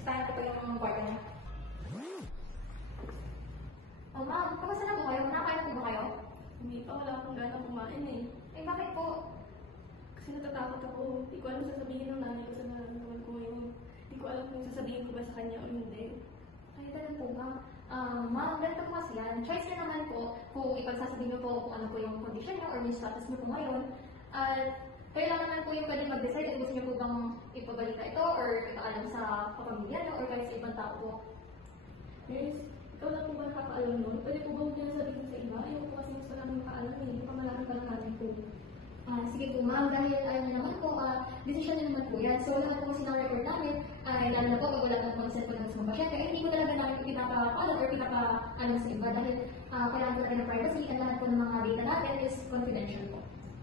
listahan ko pa yung kwarto niya. Oh, ma'am, kamusta na po kayo? Nakakain na po ba kayo? Hindi pa, wala akong ganang kumain eh. Eh, bakit po? Kasi natatakot ako. Hindi ko alam sasabihin ng nanay ko sa nararamdaman ko ngayon. Hindi ko alam kung sasabihin ko ba sa kanya o hindi. Ay, talagang po ba? Ma'am, ganito po kasi yan. Choice na naman po kung ipagsasabihin niyo po kung ano po yung condition niyo or yung status niyo po ngayon. At kayo lang naman po yung pwede mag-decide kung gusto niyo po bang ipabalita ito or ipaalam sa kapamilya niyo or kahit sa ibang tao po. Nurse, ikaw lang po ba nakakaalam nun? Pwede po ba huwag niya sabihin sa iba? Ayaw ko kasi mas marami makaalam eh. Hindi pa malaki pa ng nanay ko. Sige po ma'am, dahil alam niyo naman po, decision niyo naman po yan. So lahat po sinang-report namin, ay lalo na po pag wala ng consent po ng mismong pasyente, ay hindi ko talaga namin pinapaalam or pinapaalam sa iba dahil kailangan po talaga ng privacy at lahat po ng mga data natin is confidential po.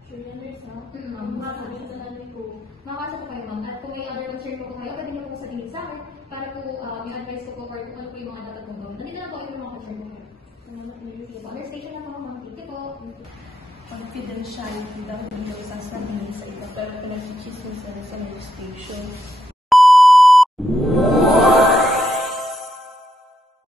Sure yan, nurse, ha? Ma'am. Makasabihin sa nanay ko. Makakasa po kayo ma'am, at kung may other concern po kayo, pwede niyo po sabihin sa akin para po yung advice ko po for kung ano po yung mga dapat mong gawin. Nandito na po yung mga concern po. Salamat, nurse. Sige po, next station na po ma'am. Thank you po. Confidentiality daw hindi sasabihin sa iba pero pinag-chismis sa nurse station.